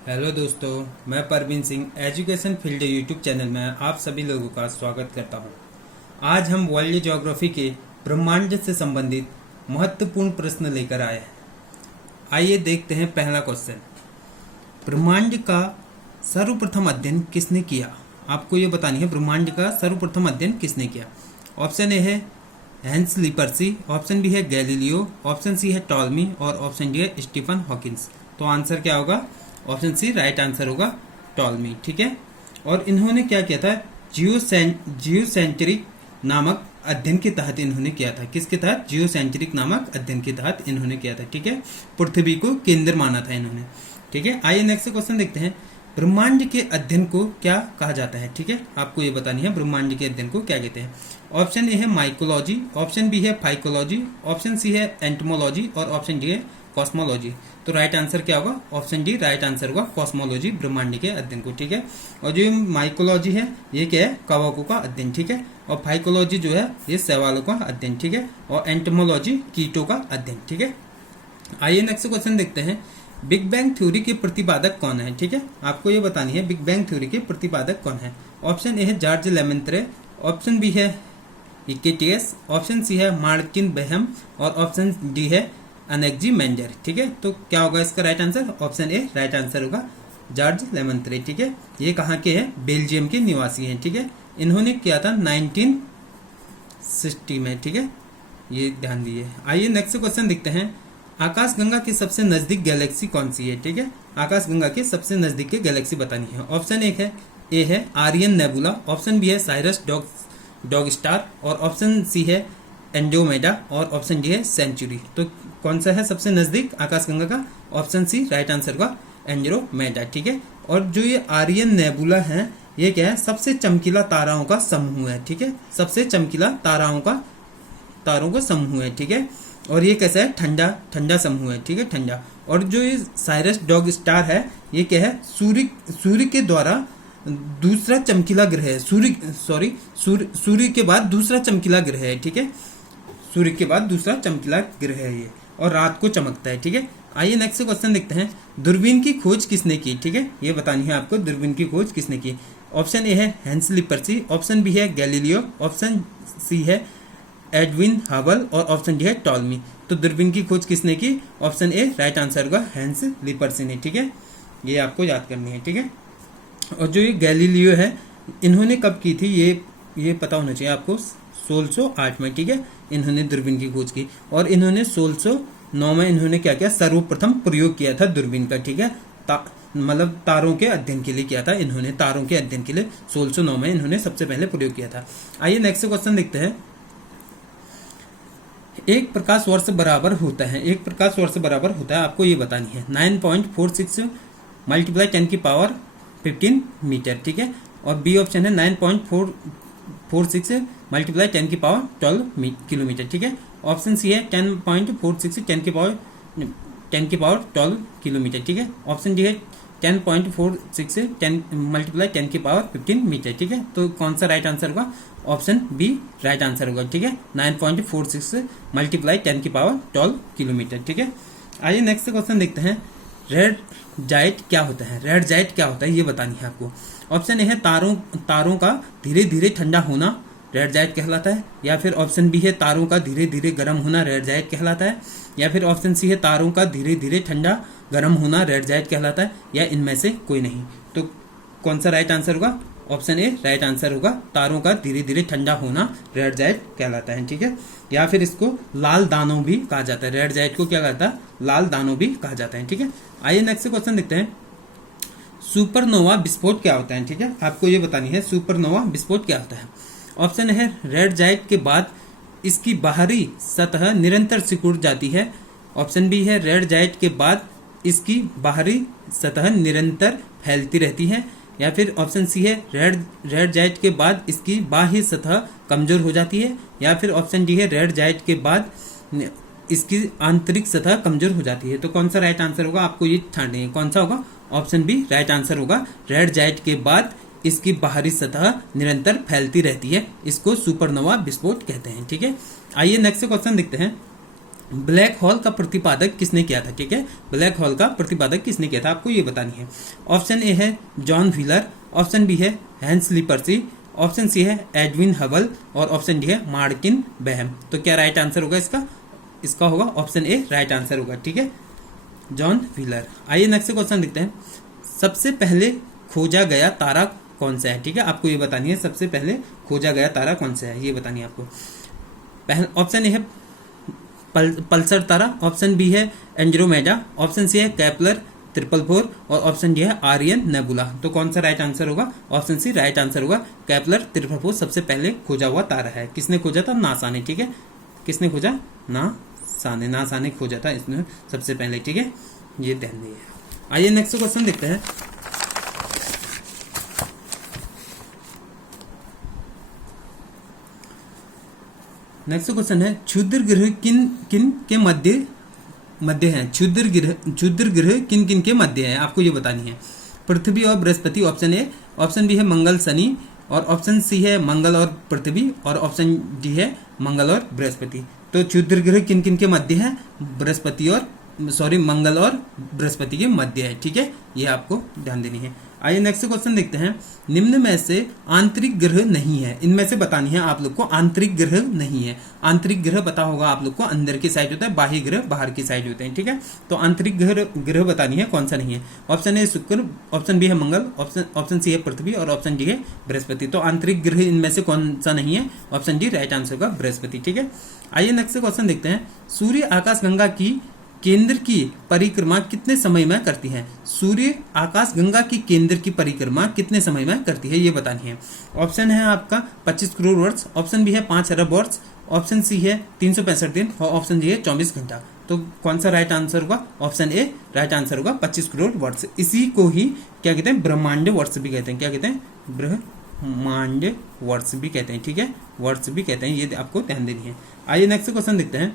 Hello दोस्तों, मैं Parveen Singh education field YouTube channel में आप सभी लोगों का स्वागत करता हूं। आज हम वर्ल्ड ज्योग्राफी के ब्रह्मांड से संबंधित महत्वपूर्ण प्रश्न लेकर आए हैं। आइए देखते हैं पहला क्वेश्चन। ब्रह्मांड का सर्वप्रथम अध्ययन किसने किया? आपको ये बतानी है ब्रह्मांड का सर्वप्रथम अध्ययन किसने किया। ऑप्शन ए है हैंस लिपर्सी, ऑप्शन बी है गैलीलियो, ऑप्शन सी है टॉलमी और ऑप्शन डी है स्टीफन हॉकिंस। तो आंसर क्या होगा? ऑप्शन सी राइट आंसर होगा, टॉलमी। ठीक है। और इन्होंने क्या किया था? जियोसेंट्रिक नामक अध्ययन के तहत इन्होंने किया था। किसके तहत? जियोसेंट्रिक नामक अध्ययन के तहत इन्होंने किया था। ठीक है। पृथ्वी को केंद्र माना था इन्होंने। ठीक है। आइए नेक्स्ट क्वेश्चन देखते हैं। ब्रह्मांड के अध्ययन को क्या कहा जाता है? ठीक है, आपको ये बतानी है ब्रह्मांड के अध्ययन को क्या कहते हैं। ऑप्शन ए है माइकोलॉजी, ऑप्शन बी है फाइकोलॉजी, ऑप्शन सी है एंटमोलॉजी और ऑप्शन डी है कॉस्मोलॉजी। तो राइट आंसर क्या होगा? ऑप्शन डी राइट आंसर होगा, कॉस्मोलॉजी, ब्रह्मांड के अध्ययन को। ठीक है। और जो माइकोलॉजी है ये क्या है? कवकों का अध्ययन। ठीक है। और फाइकोलॉजी जो है ये शैवालों का अध्ययन। ठीक है। और एंटमोलॉजी कीटों का अध्ययन। ठीक है। आइए नेक्स्ट क्वेश्चन देखते हैं। बिग बैंग थ्योरी के प्रतिपादक कौन है? ठीक है, आपको ये बतानी है बिग बैंग थ्योरी के प्रतिपादक कौन है। ऑप्शन ए है जॉर्ज लेमेंत्रे, ऑप्शन बी है हिकेटियस, ऑप्शन सी है मार्टिन बेहम और ऑप्शन डी है अनेक्जीमेंडर। ठीक है। तो क्या होगा इसका right answer? Option A right answer होगा, जॉर्ज लेमेंत्रे। ठीक है। ये कहाँ के हैं? बेल्जियम के निवासी हैं। ठीक है। इन्होंने किया था 1960 में। ठीक है, ये ध्यान दिए। आइए नेक्स्ट क्वेश्चन देखते हैं। आकाशगंगा की सबसे नजदीक गैलेक्सी कौन सी है? ठीक है, आकाशगंगा के सबसे नजदीक की गैलेक्सी बतानी है। ऑप्शन एक है ए है आर्यन नेबुला, ऑप्शन बी है साइरस डॉग स्टार और ऑप्शन सी है एंड्रोमेडा और ऑप्शन डी है सेंचुरी। तो कौन सा है सबसे नजदीक आकाशगंगा का? ऑप्शन सी राइट आंसर का एंड्रोमेडा। ठीक है। और जो ये आर्यन नेबुला है ये क्या है? सबसे चमकीला ताराओं का समूह है। ठीक है, सबसे चमकीला तारों का समूह है। ठीक है। और ये कैसा है? ठंडा समूह है। ठीक है, ठंडा। और जो ये साइरस डॉग स्टार है ये क्या है? सूर्य के द्वारा दूसरा चमकीला ग्रह है। सूर्य के बाद दूसरा चमकीला ग्रह है। ठीक है, सूर्य के बाद दूसरा चमकीला ग्रह है ये, और रात को चमकता है। ठीक है। आइए नेक्स्ट क्वेश्चन देखते हैं। दूरबीन की खोज किसने की? ठीक है, ये बतानी है आपको दूरबीन की खोज किसने की। ऑप्शन ए है हैंस लिपर्सी, ऑप्शन बी है गैलीलियो, ऑप्शन सी है एडविन हबल और ऑप्शन डी है टॉलमी। तो दूरबीन की खोज किसने की? ऑप्शन ए राइट आंसर होगा, हैंस लिपर्सी ने। ठीक है, ये आपको याद करनी है। ठीक है। और जो ये गैलीलियो है इन्होंने कब की थी ये पता होना चाहिए आपको, 1608 में। ठीक है, इन्होंने दूरबीन की खोज की। और इन्होंने 1609 में इन्होंने क्या किया? सर्वप्रथम प्रयोग किया था दूरबीन का। ठीक है, मतलब तारों के अध्ययन के लिए किया था इन्होंने। तारों के अध्ययन के लिए 1609 में इन्होंने सबसे पहले प्रयोग किया था। आइए नेक्स्ट क्वेश्चन देखते हैं। एक प्रकाश वर्ष बराबर होता है, एक प्रकाश वर्ष बराबर होता है, आपको ये बतानी है 9.46 मल्टीप्लाई 10 की पावर 15 मीटर। ठीक है। और बी ऑप्शन है 9.46 मल्टीप्लाई 10 की पावर 12 किलोमीटर। ठीक है। ऑप्शन सी है 10.46 10 की पावर 12 किलोमीटर। ठीक है। ऑप्शन डी है 10.46 10 मल्टीप्लाई 10 की पावर 15 मीटर। ठीक है। तो कौन सा राइट आंसर होगा? ऑप्शन बी राइट आंसर होगा। ठीक है, 9.46 मल्टीप्लाई 10 की पावर 12 किलोमीटर। ठीक है। आइए नेक्स्ट क्वेश्चन देखते हैं। रेड जाइट क्या होता है? रेड जाइट क्या होता है ये बतानी है आपको। ऑप्शन ए है तारों का धीरे धीरे ठंडा होना, रेड जाइट कहलाता है। या फिर ऑप्शन बी है तारों का धीरे धीरे गर्म होना, रेड जाइट कहलाता है। या फिर ऑप्शन सी है तारों का धीरे धीरे ठंडा गर्म होना, रेड जाइट कहलाता है। या इनमें से कोई नहीं। तो कौन सा राइट आंसर होगा? ऑप्शन ए राइट आंसर होगा, तारों का धीरे धीरे ठंडा होना रेड जाइट कहलाता है। ठीक है। या फिर इसको लाल दानों भी कहा जाता है। रेड जाइट को क्या कहता है? लाल दानों भी कहा जाता है। ठीक है। आइए नेक्स्ट क्वेश्चन देखते हैं। सुपरनोवा विस्फोट क्या होता है? ठीक है, आपको ये बतानी है सुपरनोवा विस्फोट क्या होता है। ऑप्शन है रेड जाइट के बाद इसकी बाहरी सतह निरंतर सिकुड़ जाती है। ऑप्शन बी है रेड जाइट के बाद इसकी बाहरी सतह निरंतर फैलती रहती है। या फिर ऑप्शन सी है रेड जाइट के बाद इसकी बाह्य सतह कमजोर हो जाती है। या फिर ऑप्शन डी है रेड जाइट के बाद इसकी आंतरिक सतह कमजोर हो जाती है। तो कौन सा राइट आंसर होगा? आपको ये छांटना है, कौन सा होगा? ऑप्शन बी राइट आंसर होगा, रेड जाइट के बाद इसकी बाहरी सतह निरंतर फैलती रहती है, इसको सुपरनोवा विस्फोट कहते हैं। ठीक है। आइए नेक्स्ट क्वेश्चन देखते हैं। ब्लैक होल का प्रतिपादक किसने किया था, ठीक है, ब्लैक होल का प्रतिपादक किसने किया था, आपको ये बतानी है। ऑप्शन ए है जॉन व्हीलर, ऑप्शन बी है हेंसली पर्सी, ऑप्शन सी है एडविन हबल और ऑप्शन डी है मार्टिन बेहम। तो क्या राइट आंसर होगा इसका, इसका होगा ऑप्शन ए राइट आंसर होगा, ठीक है, जॉन व्हीलर। आइए नेक्स्ट क्वेश्चन देखते हैं। सबसे पहले खोजा गया तारा कौन सा है, ठीक है, आपको ये बतानी है सबसे पहले खोजा गया तारा कौन सा है, ये बतानी है आपको। ऑप्शन ए है पल्सर तारा, ऑप्शन बी है एंड्रोमेडा, ऑप्शन सी है केपलर 444 और ऑप्शन डी है आर्यन नेबुला। तो कौन सा राइट आंसर होगा, ऑप्शन सी राइट आंसर होगा। केपलर 444 सबसे पहले खोजा हुआ तारा है। किसने खोजा था, नासा ने, ठीक है, किसने खोजा, नासा ने खोजा था इसने सबसे पहले, ठीक है, ये ध्यान दिए। आइए नेक्स्ट क्वेश्चन देखते हैं। नेक्स्ट क्वेश्चन है क्षुद्र ग्रह किन किन के मध्य है, क्षुद्र ग्रह किन किन के मध्य है, आपको ये बतानी है। पृथ्वी और बृहस्पति ऑप्शन ए, ऑप्शन बी है मंगल शनि और ऑप्शन सी है मंगल और पृथ्वी और ऑप्शन डी है मंगल और बृहस्पति। तो क्षुद्र ग्रह किन किन के मध्य है, मंगल और बृहस्पति के मध्य है, ठीक है, ये आपको ध्यान देनी है। आइए नेक्स्ट क्वेश्चन देखते हैं। निम्न में से आंतरिक ग्रह नहीं है, इनमें से बतानी है आप लोग को आंतरिक ग्रह नहीं है। आंतरिक ग्रह पता होगा आप लोग को अंदर की साइड होता है, बाह्य ग्रह बाहर की साइड होते हैं, ठीक है। तो आंतरिक ग्रह बतानी है कौन सा नहीं है। ऑप्शन ए शुक्र, ऑप्शन बी है मंगल, ऑप्शन सी है पृथ्वी और ऑप्शन डी है बृहस्पति। तो आंतरिक ग्रह इनमें से कौन सा नहीं है, ऑप्शन डी राइट आंसर होगा बृहस्पति, ठीक है। आइए नेक्स्ट क्वेश्चन देखते हैं। सूर्य आकाशगंगा की केंद्र की परिक्रमा कितने समय में करती है, सूर्य आकाश गंगा की केंद्र की परिक्रमा कितने समय में करती है, ये बतानी है। ऑप्शन है आपका 25 करोड़ वर्ष, ऑप्शन बी है 5 अरब वर्ष, ऑप्शन सी है 365 दिन और ऑप्शन डी है 24 घंटा। तो कौन सा राइट आंसर होगा, ऑप्शन ए राइट आंसर होगा 25 करोड़ वर्ष। इसी को ही क्या कहते हैं, ब्रह्मांड वर्ष भी कहते हैं। क्या कहते हैं, ब्रह्मांड वर्ष भी कहते हैं, ठीक है, वर्ष भी कहते हैं, ये आपको ध्यान देनी है। आइए नेक्स्ट क्वेश्चन देखते हैं।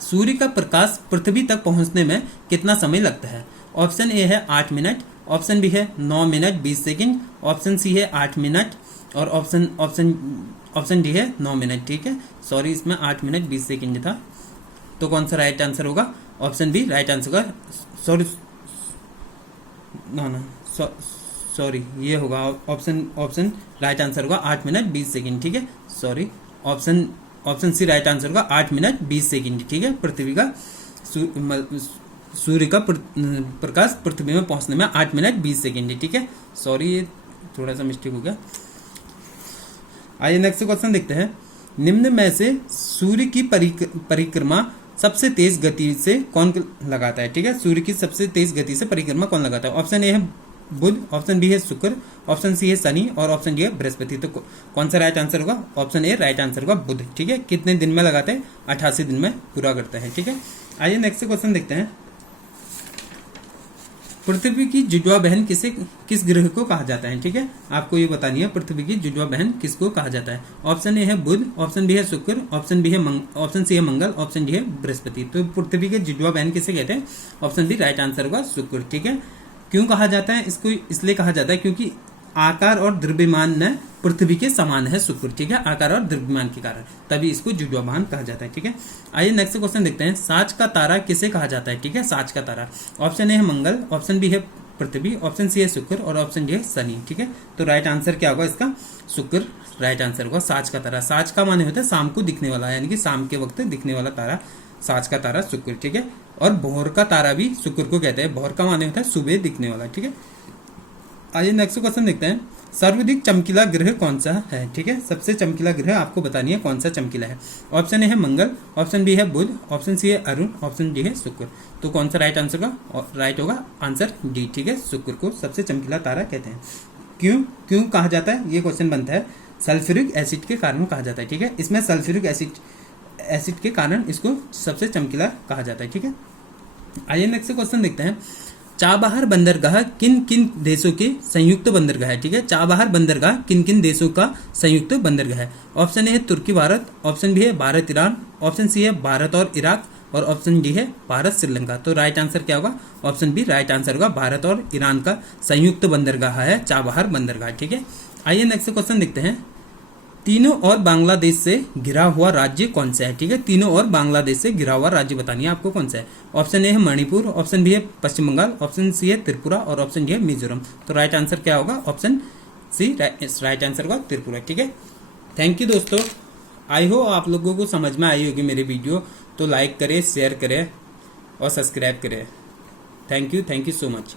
सूर्य का प्रकाश पृथ्वी तक पहुंचने में कितना समय लगता है। ऑप्शन ए है 8 मिनट, ऑप्शन बी है 9 मिनट 20 सेकंड, ऑप्शन सी है 8 मिनट और ऑप्शन डी है 9 मिनट, ठीक है। सॉरी, इसमें 8 मिनट 20 सेकंड था। तो कौन सा राइट आंसर होगा, ऑप्शन बी राइट आंसर होगा। सॉरी ये होगा ऑप्शन राइट आंसर होगा 8 मिनट 20 सेकंड, ठीक है। Sorry, option C right answer होगा 8 मिनट 20 सेकंड, ठीक है। पृथ्वी का सूर्य का प्रकाश पृथ्वी में पहुंचने में 8 मिनट 20 सेकंड, ठीक है। सॉरी, ये थोड़ा सा मिस्टेक हो गया। आइए नेक्स्ट क्वेश्चन देखते हैं। निम्न में से सूर्य की परिक्रमा सबसे तेज गति से कौन लगाता है, ठीक है, सूर्य की सबसे तेज गति से परिक्रमा कौन लगाता है। ऑप्शन ए है बुध, ऑप्शन बी है शुक्र, ऑप्शन सी है शनि और ऑप्शन डी है बृहस्पति। तो कौन सा राइट आंसर होगा, ऑप्शन ए राइट आंसर होगा बुध, ठीक है। कितने दिन में लगाते हैं, 88 दिन में पूरा करता है, ठीक है। आइए नेक्स्ट क्वेश्चन देखते हैं। पृथ्वी की जुड़वा बहन किस ग्रह को कहा जाता है, ठीक है, आपको ये बतानी है। पृथ्वी की जुड़वा बहन किसको कहा जाता है। ऑप्शन ए है बुध, ऑप्शन बी है शुक्र, ऑप्शन सी है मंगल, ऑप्शन डी है बृहस्पति। तो पृथ्वी के जुड़वा बहन किसे कहते हैं, ऑप्शन बी राइट आंसर होगा शुक्र, ठीक है। क्यों कहा जाता है इसको, इसलिए कहा जाता है क्योंकि आकार और द्रव्यमान में पृथ्वी के समान है शुक्र, ठीक है, आकार और द्रव्यमान के कारण, तभी इसको जुड़वा बहन कहा जाता है, ठीक है। आइए नेक्स्ट क्वेश्चन देखते हैं। साँझ का तारा किसे कहा जाता है, ठीक है, साँझ का तारा। ऑप्शन ए है मंगल, ऑप्शन बी है पृथ्वी, ऑप्शन सी है शुक्र और ऑप्शन डी है शनि, ठीक है। तो राइट आंसर क्या होगा इसका, शुक्र राइट आंसर होगा। साँझ का तारा, साँझ का माने होता है शाम को दिखने वाला, यानी कि शाम के वक्त दिखने वाला तारा, साँझ का तारा शुक्र, ठीक है। और भोर का तारा भी शुक्र को कहते हैं, भोर का माने होता है सुबह दिखने वाला, ठीक है। आइए नेक्स्ट क्वेश्चन देखते हैं। सर्वाधिक चमकीला ग्रह कौन सा है, ठीक है, सबसे चमकीला ग्रह आपको बतानी है कौन सा चमकीला है। ऑप्शन ए है मंगल, ऑप्शन बी है बुध, ऑप्शन सी है अरुण, ऑप्शन डी है शुक्र। तो कौन सा राइट आंसर का, राइट होगा आंसर डी, ठीक है, शुक्र को सबसे चमकीला तारा कहते हैं। क्यों कहा जाता है, ये क्वेश्चन बनता है। सल्फ्यूरिक एसिड के कारण कहा जाता है, ठीक है, इसमें सल्फ्यूरिक एसिड के कारण इसको सबसे चमकीला कहा जाता है, ठीक है। आइए नेक्स्ट क्वेश्चन देखते हैं। चाबहार बंदरगाह किन किन देशों के संयुक्त बंदरगाह है, ठीक है, चाबहार बंदरगाह किन किन देशों का संयुक्त बंदरगाह है। ऑप्शन ए है तुर्की भारत, ऑप्शन बी है भारत ईरान, ऑप्शन सी है भारत और इराक और ऑप्शन डी है भारत श्रीलंका। तो राइट आंसर क्या होगा, ऑप्शन बी राइट आंसर होगा, भारत और ईरान का संयुक्त बंदरगाह है चाबहार बंदरगाह, ठीक है। आइए नेक्स्ट क्वेश्चन देखते हैं। तीनों और बांग्लादेश से घिरा हुआ राज्य कौन सा है? ठीक है, तीनों और बांग्लादेश से घिरा हुआ राज्य बतानी है आपको कौन सा है। ऑप्शन ए है मणिपुर, ऑप्शन बी है पश्चिम बंगाल, ऑप्शन सी है त्रिपुरा और ऑप्शन डी है मिजोरम। तो राइट आंसर क्या होगा? ऑप्शन सी राइट आंसर होगा त्रिपुरा। ठीक है, थैंक यू दोस्तों। आई हो आप लोगों को समझ में आई होगी मेरी वीडियो, तो लाइक करें, शेयर करें और सब्सक्राइब करें। Thank you so much.